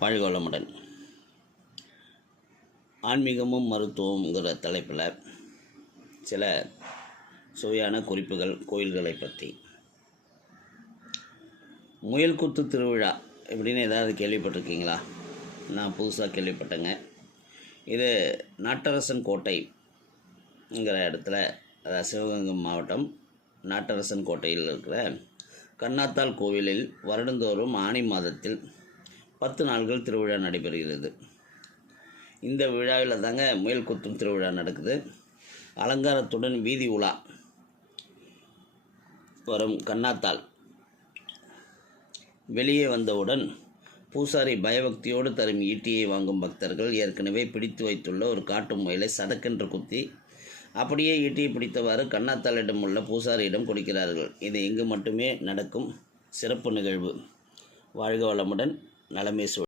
வாழ்க வளமுடன் ஆன்மீகமும் மருத்துவம்ங்கிற தலைப்பில் சில சுவையான குறிப்புகள் கோயில்களை பற்றி முயல் குத்து திருவிழா இப்படின்னு ஏதாவது கேள்விப்பட்டிருக்கீங்களா? நான் புதுசாக கேள்விப்பட்டேங்க. இது நாட்டரசன் கோட்டைங்கிற இடத்துல அதாவது சிவகங்கை மாவட்டம் நாட்டரசன் கோட்டையில் இருக்கிற கண்ணாத்தாள் கோவிலில் வருடந்தோறும் ஆனி மாதத்தில் பத்து நாள்கள் திருவிழா நடைபெறுகிறது. இந்த விழாவில் தாங்க முயல் குத்தும் திருவிழா நடக்குது. அலங்காரத்துடன் வீதி உலா வரும் கண்ணாத்தாள் வெளியே வந்தவுடன் பூசாரி பயபக்தியோடு தரும் ஈட்டியை வாங்கும் பக்தர்கள் ஏற்கனவே பிடித்து வைத்துள்ள ஒரு காட்டு முயலை சடக்கென்று குத்தி அப்படியே ஈட்டியை பிடித்தவாறு கண்ணாத்தாளிடம் உள்ள பூசாரியிடம் கொடுக்கிறார்கள். இது இங்கு மட்டுமே நடக்கும். சிறப்பு நிகழ்வு. வாழ்க வளமுடன். நலமே சொல்